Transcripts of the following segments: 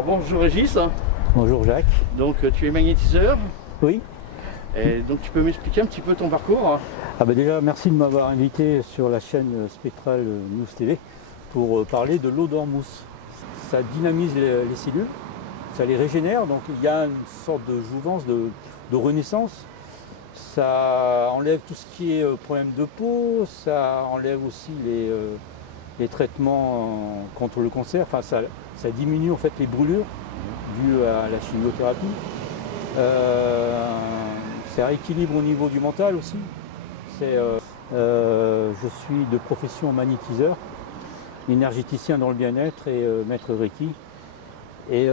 Alors bonjour Régis, Bonjour Jacques. donc tu es magnétiseur Oui. et donc tu peux m'expliquer un petit peu ton parcours? Déjà merci de m'avoir invité sur la chaîne Spectral News TV pour parler de l'eau d'Ormuz. Ça dynamise les cellules, ça les régénère, donc il y a une sorte de jouvence, de renaissance. Ça enlève tout ce qui est problème de peau, ça enlève aussi les traitements contre le cancer, enfin ça diminue en fait les brûlures dues à la chimiothérapie. Ça rééquilibre au niveau du mental aussi. Je suis de profession magnétiseur, énergéticien dans le bien-être et maître Reiki. Et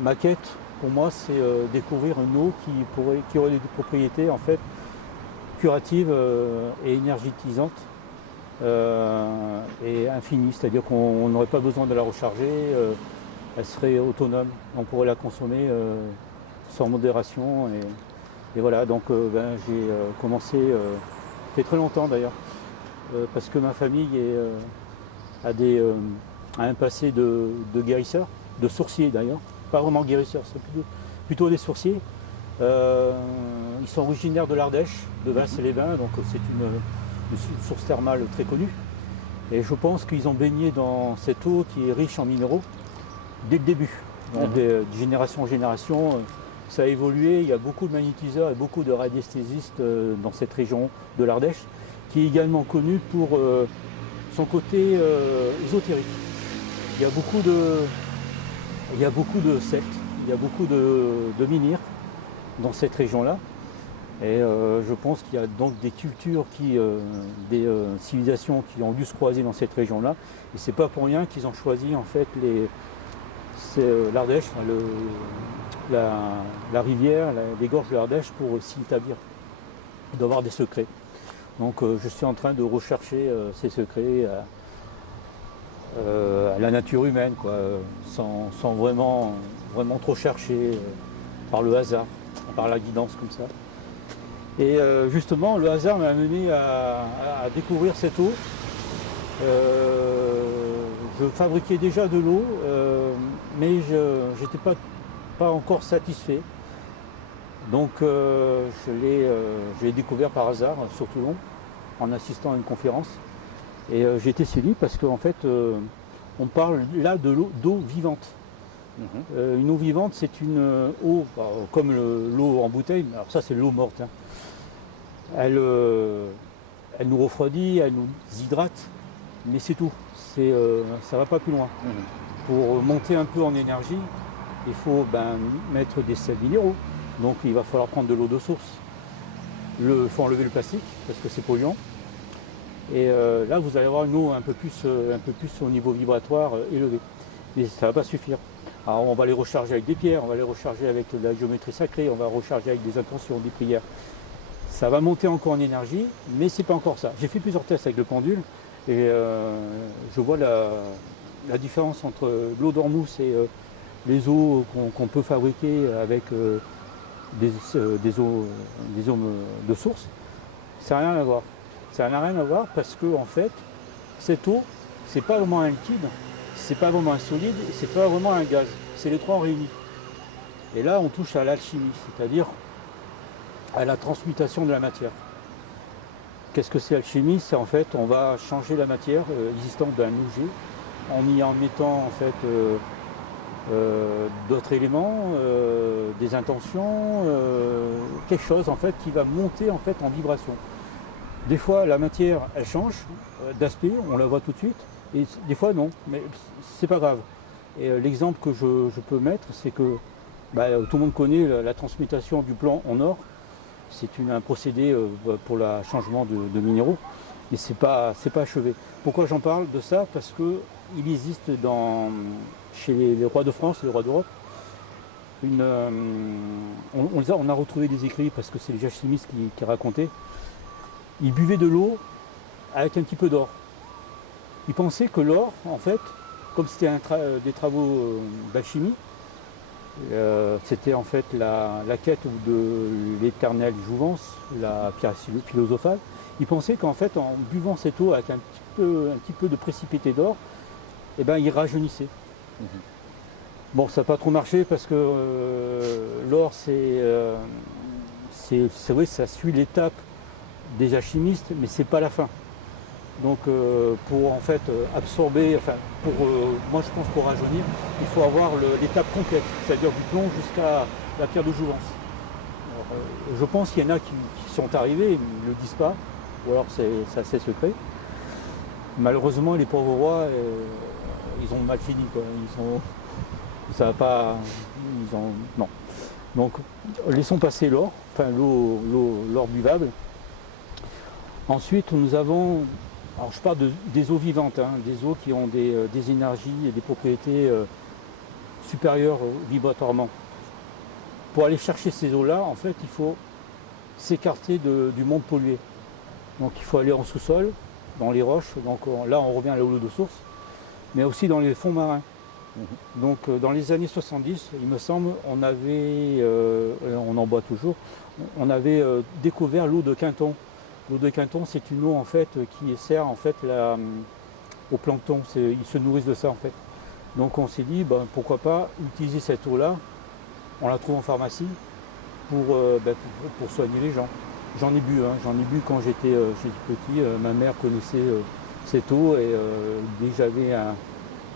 ma quête pour moi c'est découvrir une eau qui aurait des propriétés en fait curatives et énergétisantes et infinies, c'est-à-dire qu'on n'aurait pas besoin de la recharger, elle serait autonome, on pourrait la consommer sans modération. Et voilà, donc j'ai commencé, ça fait très longtemps d'ailleurs, parce que ma famille a un passé de guérisseurs, de sourciers d'ailleurs, pas vraiment guérisseurs, c'est plutôt des sourciers. Ils sont originaires de l'Ardèche, de Vasse-les-Bains, donc c'est une source thermale très connue. Et je pense qu'ils ont baigné dans cette eau qui est riche en minéraux dès le début. Donc de génération en génération, ça a évolué. Il y a beaucoup de magnétiseurs et beaucoup de radiesthésistes dans cette région de l'Ardèche, qui est également connue pour son côté ésotérique. Il y a beaucoup de sectes, il y a beaucoup de menhirs dans cette région-là. Et je pense qu'il y a donc des cultures, des civilisations qui ont dû se croiser dans cette région-là. Et c'est pas pour rien qu'ils ont choisi en fait l'Ardèche, enfin, la rivière, les gorges de l'Ardèche pour s'y établir. Il doit y avoir des secrets. Donc je suis en train de rechercher ces secrets à la nature humaine, quoi, sans vraiment trop chercher par le hasard, par la guidance comme ça. Et justement, le hasard m'a amené à découvrir cette eau. Je fabriquais déjà de l'eau, mais je n'étais pas encore satisfait. Donc je l'ai découvert par hasard sur Toulon, en assistant à une conférence. Et j'ai été séduit parce qu'en fait, on parle là de d'eau vivante. Une eau vivante, c'est une eau, comme l'eau en bouteille, alors ça c'est l'eau morte. Hein. Elle nous refroidit, elle nous hydrate, mais c'est tout. Ça ne va pas plus loin. Pour monter un peu en énergie, il faut mettre des sels minéraux. Donc il va falloir prendre de l'eau de source. Il faut enlever le plastique parce que c'est polluant. Et là, vous allez avoir une eau un peu plus au niveau vibratoire élevé. Mais ça ne va pas suffire. Alors on va les recharger avec des pierres, on va les recharger avec de la géométrie sacrée, on va recharger avec des intentions, des prières. Ça va monter encore en énergie, mais c'est pas encore ça. J'ai fait plusieurs tests avec le pendule et je vois la différence entre l'eau d'Ormuz et les eaux qu'on peut fabriquer avec des eaux de source. Ça n'a rien à voir. Ça n'a rien à voir parce que en fait, cette eau, c'est pas vraiment un liquide, c'est pas vraiment un solide, c'est pas vraiment un gaz. C'est les trois réunis. Et là, on touche à l'alchimie, c'est-à-dire à la transmutation de la matière. Qu'est-ce que c'est l'alchimie? C'est en fait, on va changer la matière existante d'un objet en mettant en fait d'autres éléments, des intentions, quelque chose en fait qui va monter en fait en vibration. Des fois, la matière, elle change d'aspect, on la voit tout de suite, et des fois non, mais c'est pas grave. Et l'exemple que je peux mettre, c'est que tout le monde connaît la transmutation du plomb en or. C'est un procédé pour le changement de minéraux, mais c'est pas achevé. Pourquoi j'en parle de ça? Parce qu'il existe chez les rois de France, les rois d'Europe, on a retrouvé des écrits parce que c'est les alchimistes qui racontaient. Ils buvaient de l'eau avec un petit peu d'or. Ils pensaient que l'or, en fait, comme c'était des travaux d'alchimie, c'était en fait la quête de l'éternelle jouvence, la pierre philosophale. Ils pensaient qu'en fait, en buvant cette eau avec un petit peu de précipité d'or, ils rajeunissaient. Bon, ça n'a pas trop marché parce que l'or, c'est vrai, ça suit l'étape des alchimistes, mais c'est pas la fin. Donc, pour en fait absorber, enfin, moi je pense pour rajeunir, il faut avoir l'étape complète, c'est-à-dire du plomb jusqu'à la pierre de jouvence. Alors, je pense qu'il y en a qui sont arrivés, ils ne le disent pas, ou alors c'est assez secret. Malheureusement, les pauvres rois, ils ont mal fini, quoi. Ça va pas, non. Donc, laissons passer l'or, enfin l'or buvable. Ensuite, nous avons, alors je parle des eaux vivantes, hein, des eaux qui ont des énergies et des propriétés supérieures vibratoirement. Pour aller chercher ces eaux-là, en fait, il faut s'écarter du monde pollué. Donc, il faut aller en sous-sol, dans les roches. Donc, là, on revient à l'eau de source, mais aussi dans les fonds marins. Donc, dans les années 70, il me semble, on en boit toujours, on avait découvert l'eau de Quinton. L'eau de Quinton, c'est une eau en fait qui sert en fait au plancton. Ils se nourrissent de ça en fait. Donc on s'est dit pourquoi pas utiliser cette eau-là. On la trouve en pharmacie pour soigner les gens. J'en ai bu, quand j'étais petit. Ma mère connaissait cette eau et dès que j'avais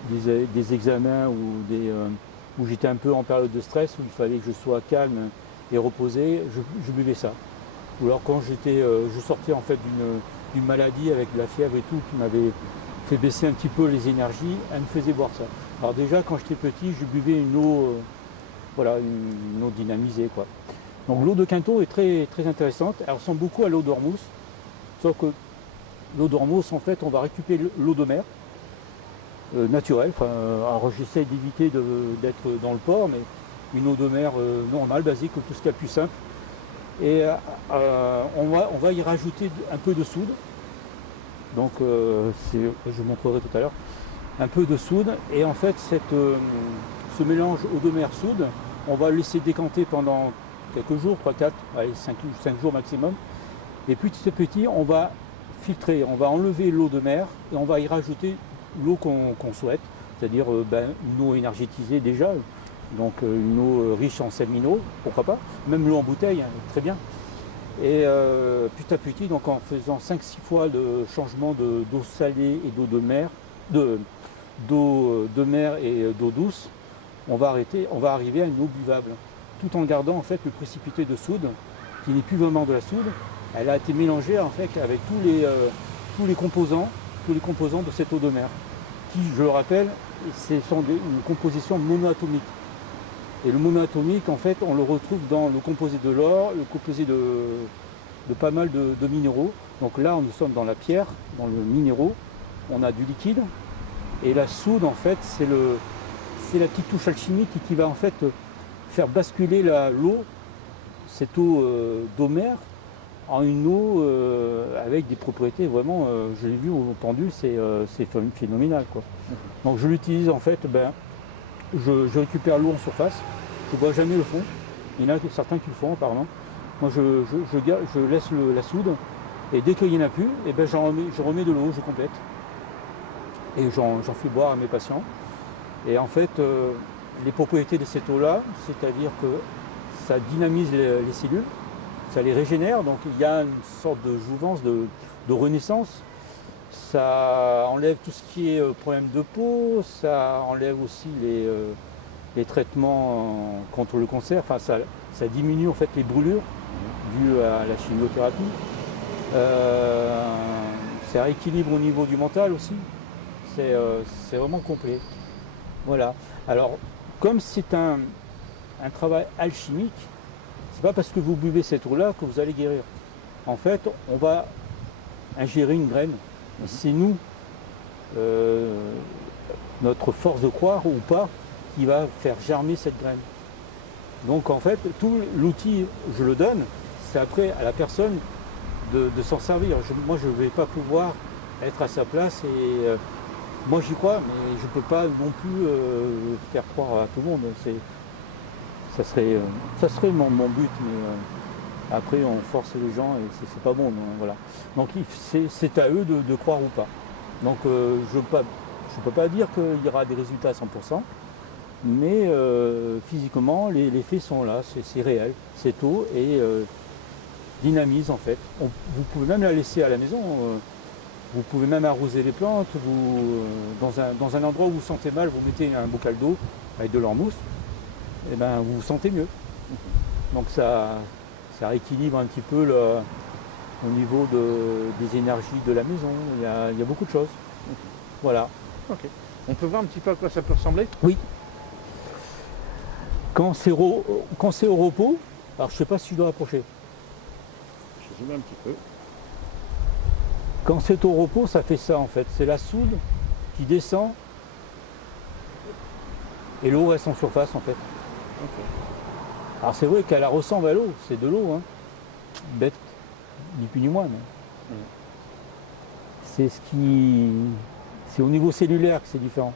des examens où j'étais un peu en période de stress, où il fallait que je sois calme et reposé, je buvais ça. Ou alors quand je sortais en fait d'une maladie avec de la fièvre et tout, qui m'avait fait baisser un petit peu les énergies, elle me faisait boire ça. Alors déjà quand j'étais petit, je buvais une eau, une eau dynamisée, quoi. Donc l'eau de Quinton est très, très intéressante. Elle ressemble beaucoup à l'eau d'Ormuz, sauf que l'eau d'Ormuz, en fait, on va récupérer l'eau de mer naturelle. Alors j'essaie d'éviter d'être dans le port, mais une eau de mer normale, basique, tout ce qu'il y a de plus simple. Et on va y rajouter un peu de soude. Donc je vous montrerai tout à l'heure. Un peu de soude. Et en fait, ce mélange eau de mer soude, on va le laisser décanter pendant quelques jours, 3, 4, allez, 5 jours maximum. Et petit à petit, on va filtrer, on va enlever l'eau de mer et on va y rajouter l'eau qu'on souhaite, c'est-à-dire une eau énergétisée déjà, donc une eau riche en sels minéraux, pourquoi pas, même l'eau en bouteille, hein, très bien. Et petit à petit, donc en faisant 5-6 fois le changement d'eau salée et d'eau de mer, d'eau de mer et d'eau douce, on va arriver à une eau buvable, tout en gardant en fait le précipité de soude, qui n'est plus vraiment de la soude. Elle a été mélangée en fait avec tous les composants de cette eau de mer, qui, je le rappelle, ce sont une composition monoatomique. Et le monoatomique, en fait, on le retrouve dans le composé de l'or, le composé de pas mal de minéraux. Donc là, nous sommes dans la pierre, dans le minéraux, on a du liquide. Et la soude, en fait, c'est la petite touche alchimique qui va en fait faire basculer l'eau, cette eau d'eau mer, en une eau avec des propriétés vraiment, je l'ai vu au pendule, c'est phénoménal, quoi. Donc je l'utilise en fait, je récupère l'eau en surface, je ne bois jamais le fond, il y en a certains qui le font apparemment. Moi je laisse la soude et dès qu'il n'y en a plus, je remets de l'eau, je complète. Et j'en fais boire à mes patients. Et en fait, les propriétés de cette eau-là, c'est-à-dire que ça dynamise les cellules, ça les régénère, donc il y a une sorte de jouvence, de renaissance. Ça enlève tout ce qui est problème de peau, ça enlève aussi les traitements contre le cancer, enfin ça diminue en fait les brûlures dues à la chimiothérapie. Ça rééquilibre au niveau du mental aussi, c'est vraiment complet. Voilà. Alors, comme c'est un travail alchimique, c'est pas parce que vous buvez cette eau-là que vous allez guérir. En fait, on va ingérer une graine. C'est nous, notre force de croire ou pas, qui va faire germer cette graine. Donc en fait, tout l'outil, je le donne, c'est après à la personne de s'en servir. Moi, je ne vais pas pouvoir être à sa place et moi j'y crois, mais je ne peux pas non plus faire croire à tout le monde. Ça serait mon but, mais après on force les gens et c'est pas bon. Voilà. Donc c'est à eux de croire ou pas. Donc je ne peux pas dire qu'il y aura des résultats à 100%, mais physiquement, les faits sont là, c'est réel. Cette eau dynamise en fait. Vous pouvez même la laisser à la maison. Vous pouvez même arroser les plantes. Dans un endroit où vous sentez mal, vous mettez un bocal d'eau avec de l'ormousse, et ben vous vous sentez mieux. Donc ça rééquilibre un petit peu au niveau des énergies de la maison. Il y a beaucoup de choses. Voilà. Ok. On peut voir un petit peu à quoi ça peut ressembler? Oui. Quand c'est au repos, alors je ne sais pas si je dois approcher. Je zoome un petit peu. Quand c'est au repos, ça fait ça en fait. C'est la soude qui descend et l'eau reste en surface en fait. Ok. Alors c'est vrai qu'elle ressemble à l'eau, c'est de l'eau, hein. Bête, ni plus ni moins. Mais c'est au niveau cellulaire que c'est différent.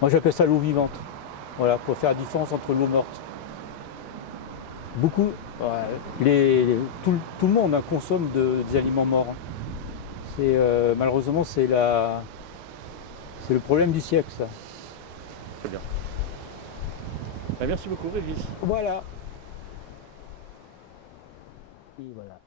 Moi j'appelle ça l'eau vivante. Voilà, pour faire la différence entre l'eau morte. Beaucoup, tout le monde hein, consomme des aliments morts. Malheureusement c'est le problème du siècle ça. Très bien. Merci beaucoup, Régis. Voilà. Et voilà.